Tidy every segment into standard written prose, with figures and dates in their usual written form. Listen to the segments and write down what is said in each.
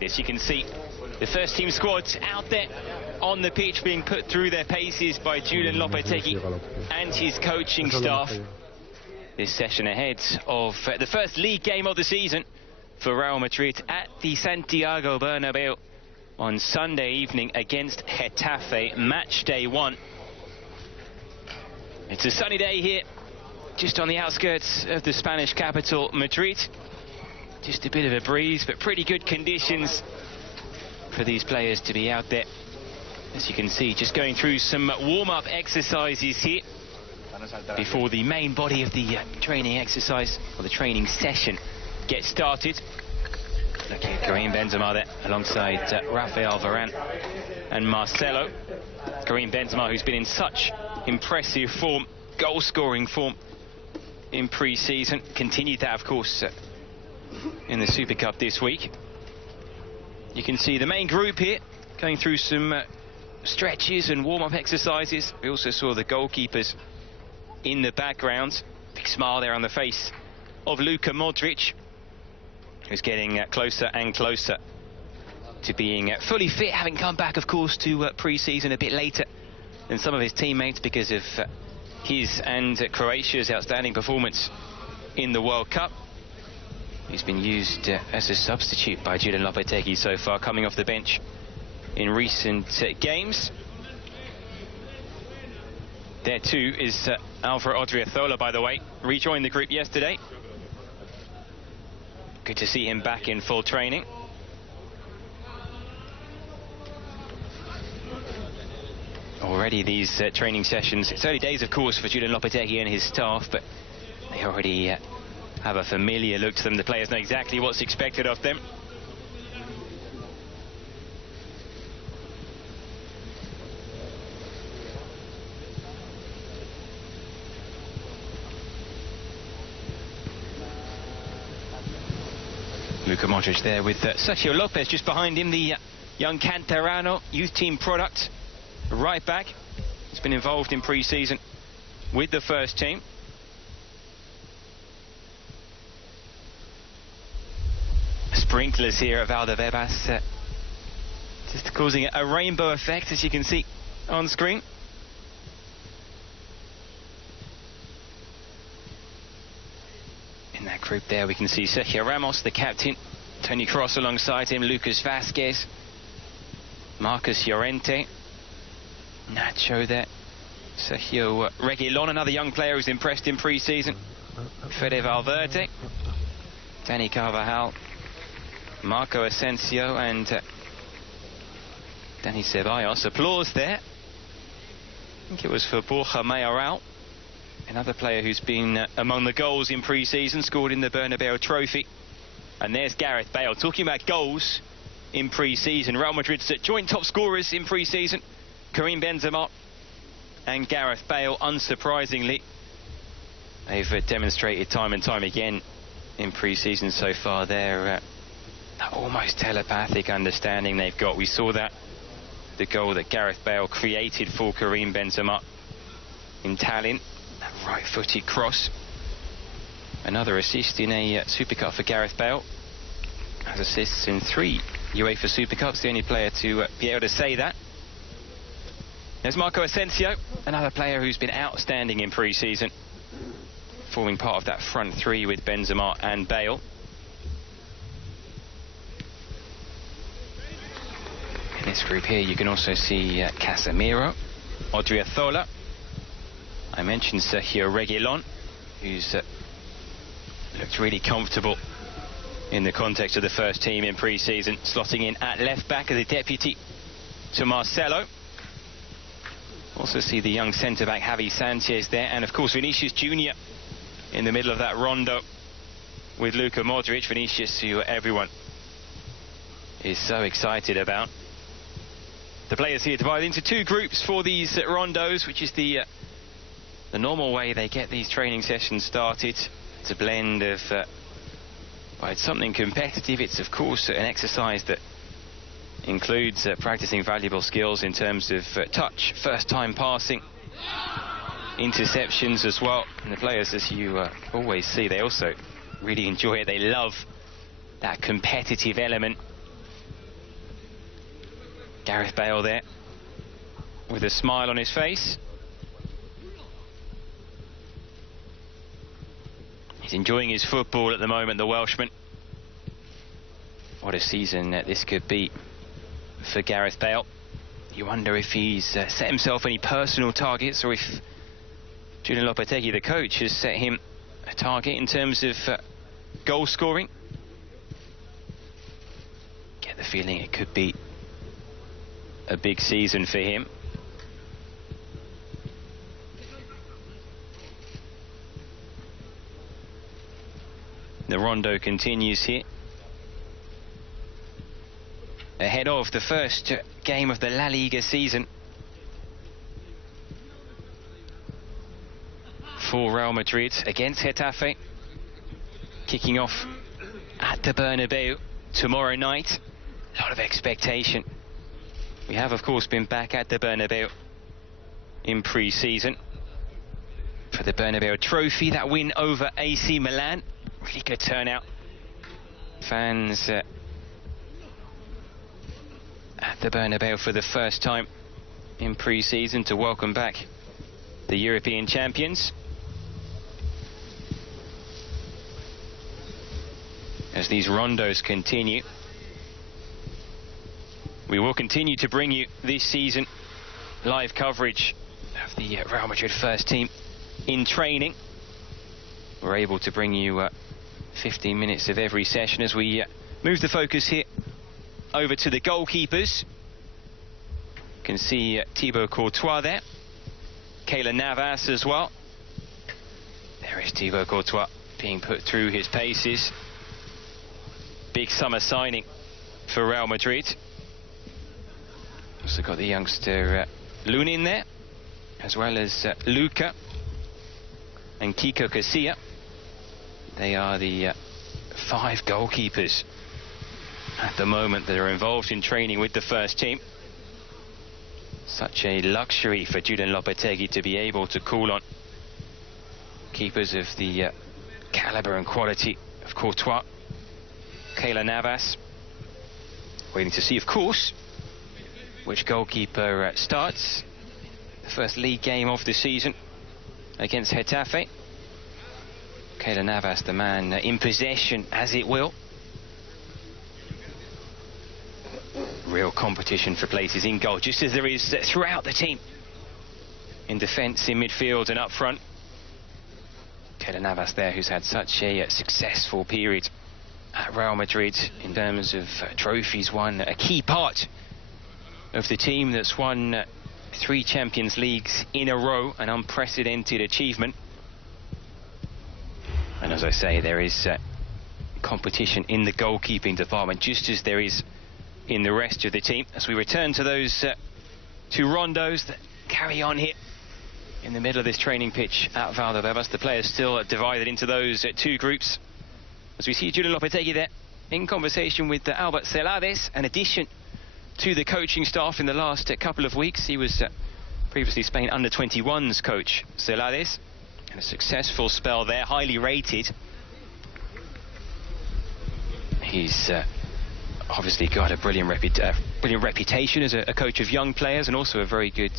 excited. As you can see, the first team squad out there on the pitch being put through their paces by Julen Lopetegui and his coaching staff. This session ahead of the first league game of the season for Real Madrid at the Santiago Bernabeu on Sunday evening against Getafe, match day 1. It's a sunny day here, just on the outskirts of the Spanish capital, Madrid. Just a bit of a breeze, but pretty good conditions for these players to be out there. As you can see, just going through some warm-up exercises here before the main body of the training exercise, or the training session, gets started. Looking at Karim Benzema there, alongside Rafael Varane and Marcelo. Karim Benzema, who's been in such impressive form, goal-scoring form in pre-season, continued that, of course, in the Super Cup this week. You can see the main group here going through some stretches and warm-up exercises. We also saw the goalkeepers in the background. Big smile there on the face of Luka Modric, who's getting closer and closer to being fully fit, having come back, of course, to pre-season a bit later than some of his teammates because of his and Croatia's outstanding performance in the World Cup. He's been used as a substitute by Julen Lopetegui so far, coming off the bench in recent games. There too is Alvaro Odriozola, by the way, rejoined the group yesterday. Good to see him back in full training. Already these training sessions, it's early days of course for Julen Lopetegui and his staff, but they already have a familiar look to them. The players know exactly what's expected of them. Luka Modric there with Sergio Lopez just behind him, the young Canterano youth team product, right back. He's been involved in pre-season with the first team. Sprinklers here at Valdebebas, just causing a rainbow effect, as you can see on screen. In that group there we can see Sergio Ramos, the captain, Toni Kroos alongside him, Lucas Vázquez, Marcus Llorente, Nacho there, Sergio Reguilón, another young player who's impressed in pre-season, Fede Valverde, Dani Carvajal, Marco Asensio and Dani Ceballos. Applause there. I think it was for Borja Mayoral, another player who's been among the goals in pre-season, scored in the Bernabeu Trophy. And there's Gareth Bale. Talking about goals in pre-season, Real Madrid's joint top scorers in pre-season, Karim Benzema and Gareth Bale. Unsurprisingly, they've demonstrated time and time again in pre-season so far their almost telepathic understanding they've got. We saw that, the goal that Gareth Bale created for Karim Benzema in Tallinn, that right-footed cross. Another assist in a Super Cup for Gareth Bale. Has assists in 3 UEFA Super Cups, the only player to be able to say that. There's Marco Asensio, another player who's been outstanding in pre-season, forming part of that front three with Benzema and Bale. In this group here you can also see Casemiro, Odriozola. I mentioned Sergio Reguilón, who's looked really comfortable in the context of the first team in pre-season, slotting in at left back as a deputy to Marcelo. Also see the young centre-back Javi Sanchez there, and of course Vinicius Junior in the middle of that rondo with Luka Modric. Vinicius, who everyone is so excited about. The players here divided into 2 groups for these rondos, which is the normal way they get these training sessions started. It's a blend of well, it's something competitive. It's of course an exercise that includes practicing valuable skills in terms of touch, first time passing, interceptions as well. And the players, as you always see, they also really enjoy it. They love that competitive element Gareth Bale there with a smile on his face. He's enjoying his football at the moment, the Welshman. What a season this could be for Gareth Bale. You wonder if he's set himself any personal targets, or if Julian Lopetegui, the coach, has set him a target in terms of goal scoring. Get the feeling it could be a big season for him. The rondo continues here, ahead of the first game of the La Liga season for Real Madrid against Getafe, kicking off at the Bernabeu tomorrow night. A lot of expectation. We have, of course, been back at the Bernabeu in pre-season for the Bernabeu Trophy, that win over AC Milan. Really good turnout. Fans at the Bernabeu for the first time in pre-season to welcome back the European champions. As these rondos continue, we will continue to bring you this season live coverage of the Real Madrid first team in training. We're able to bring you 15 minutes of every session as we move the focus here over to the goalkeepers. You can see Thibaut Courtois there, Keylor Navas as well. There is Thibaut Courtois being put through his paces. Big summer signing for Real Madrid. Also got the youngster Lunin there, as well as Luca and Kiko Casilla. They are the 5 goalkeepers at the moment that are involved in training with the first team. Such a luxury for Julian Lopetegui to be able to call on keepers of the caliber and quality of Courtois, Keylor Navas. Waiting to see, of course, which goalkeeper starts the first league game of the season against Getafe. Keylor Navas, the man in possession, as it will. Real competition for places in goal, just as there is throughout the team. In defence, in midfield and up front. Keylor Navas there, who's had such a successful period at Real Madrid in terms of trophies won. A key part of the team that's won 3 Champions Leagues in a row, an unprecedented achievement. And as I say, there is competition in the goalkeeping department, just as there is in the rest of the team. As we return to those 2 rondos that carry on here in the middle of this training pitch at Valdebebas, the players still divided into those 2 groups. As we see Julian Lopetegui there in conversation with Albert Celades, an addition to the coaching staff in the last couple of weeks. He was previously Spain under-21s coach, Celades. And a successful spell there, highly rated. He's obviously got a brilliant reputation as a coach of young players, and also a very good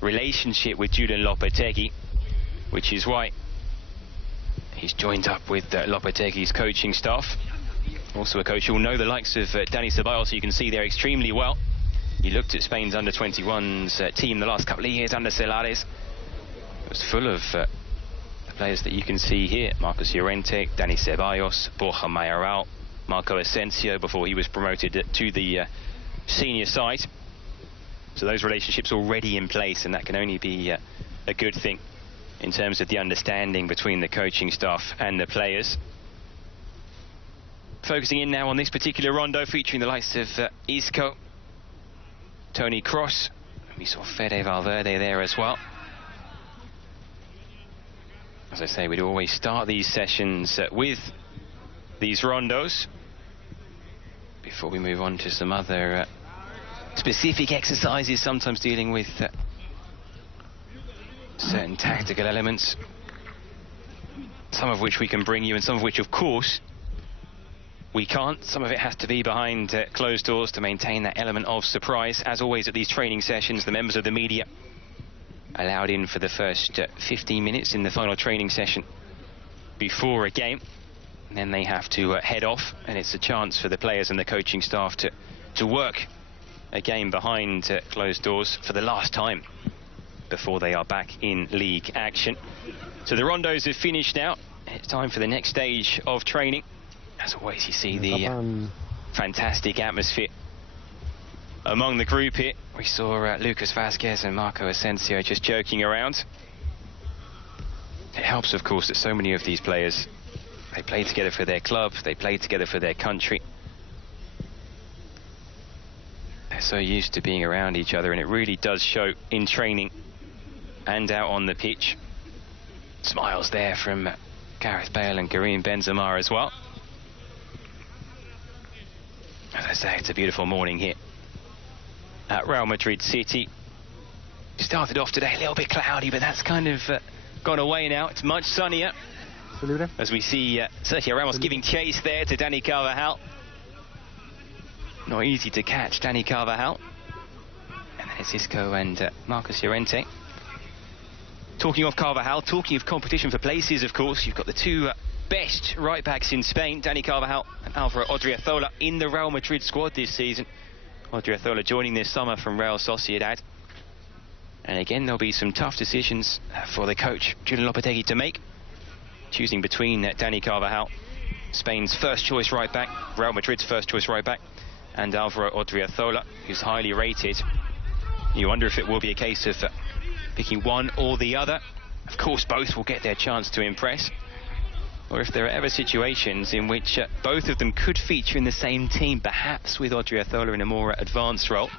relationship with Julian Lopetegui, which is why he's joined up with Lopetegui's coaching staff. Also a coach who will know the likes of Dani Ceballos, so you can see there extremely well. He looked at Spain's under-21s team the last couple of years under Celades. It was full of the players that you can see here. Marcos Llorente, Dani Ceballos, Borja Mayoral, Marco Asensio before he was promoted to the senior side. So those relationships already in place, and that can only be a good thing in terms of the understanding between the coaching staff and the players. Focusing in now on this particular rondo, featuring the likes of Isco, Toni Kroos. We saw Fede Valverde there as well. As I say, we'd always start these sessions with these rondos before we move on to some other specific exercises, sometimes dealing with certain tactical elements, some of which we can bring you, and some of which, of course, we can't. Some of it has to be behind closed doors to maintain that element of surprise. As always at these training sessions, the members of the media allowed in for the first 15 minutes in the final training session before a game. And then they have to head off, and it's a chance for the players and the coaching staff to work a game behind closed doors for the last time before they are back in league action. So the rondos have finished now. It's time for the next stage of training. As always, you see the fantastic atmosphere among the group here. We saw Lucas Vazquez and Marco Asensio just joking around. It helps, of course, that so many of these players, they play together for their club, they play together for their country. They're so used to being around each other, and it really does show in training and out on the pitch. Smiles there from Gareth Bale and Karim Benzema as well. As I say, it's a beautiful morning here at Real Madrid City. Started off today a little bit cloudy, but that's kind of gone away now. It's much sunnier. As we see Sergio Ramos giving chase there to Dani Carvajal. Not easy to catch Dani Carvajal. And then it's Isco and Marcos Llorente. Talking of Carvajal, talking of competition for places, of course, you've got the two best right-backs in Spain, Dani Carvajal and Alvaro Odriozola, in the Real Madrid squad this season. Odriozola joining this summer from Real Sociedad. And again, there'll be some tough decisions for the coach, Julian Lopetegui, to make. Choosing between Dani Carvajal, Spain's first-choice right-back, Real Madrid's first-choice right-back, and Alvaro Odriozola, who's highly rated. You wonder if it will be a case of picking one or the other. Of course, both will get their chance to impress. Or if there are ever situations in which both of them could feature in the same team, perhaps with Odriozola in a more advanced role.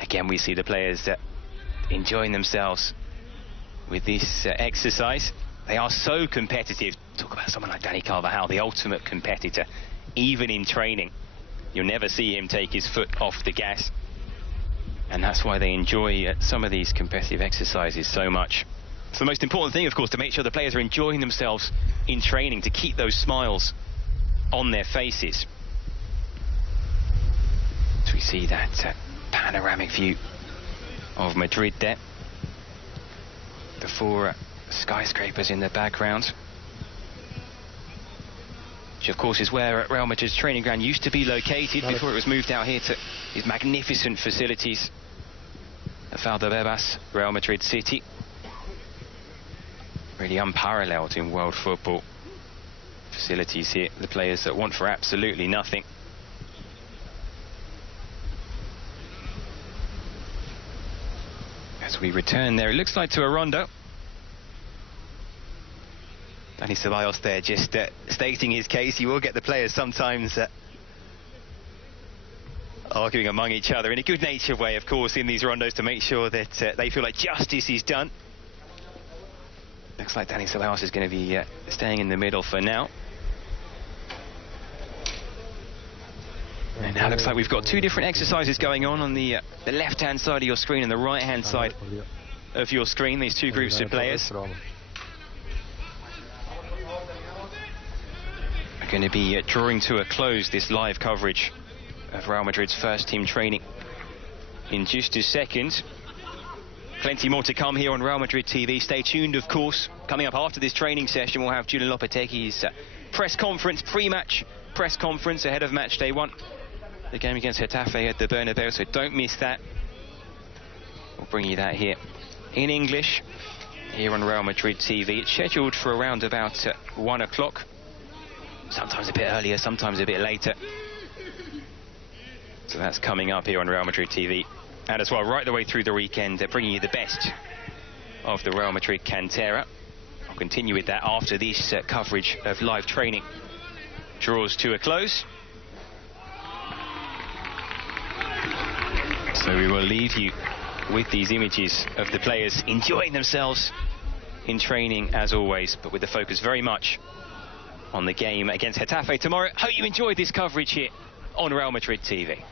Again, we see the players enjoying themselves with this exercise. They are so competitive. Talk about someone like Dani Carvajal, the ultimate competitor. Even in training, you'll never see him take his foot off the gas. And that's why they enjoy some of these competitive exercises so much. It's the most important thing, of course, to make sure the players are enjoying themselves in training, to keep those smiles on their faces. So we see that panoramic view of Madrid there. The four skyscrapers in the background, which of course is where Real Madrid's training ground used to be located before it was moved out here to these magnificent facilities at Valdebebas, Real Madrid City. Really unparalleled in world football. Facilities here, the players that want for absolutely nothing. As we return there, it looks like to a rondo. Dani Ceballos there just stating his case. You will get the players sometimes arguing among each other in a good-natured way, of course, in these rondos, to make sure that they feel like justice is done. Looks like Dani Ceballos is going to be staying in the middle for now. And now looks like we've got two different exercises going on the left-hand side of your screen and the right-hand side of your screen, these two groups of players. We're going to be drawing to a close this live coverage of Real Madrid's first-team training in just a second. Plenty more to come here on Real Madrid TV. Stay tuned, of course. Coming up after this training session, we'll have Julian Lopetegui's press conference, pre-match press conference ahead of match day one. The game against Getafe at the Bernabeu, so don't miss that. We'll bring you that here in English, here on Real Madrid TV. It's scheduled for around about 1 o'clock. Sometimes a bit earlier, sometimes a bit later. So that's coming up here on Real Madrid TV. And as well, right the way through the weekend, bringing you the best of the Real Madrid Cantera. I'll continue with that after this coverage of live training draws to a close. So we will leave you with these images of the players enjoying themselves in training as always, but with the focus very much on the game against Getafe tomorrow. Hope you enjoyed this coverage here on Real Madrid TV.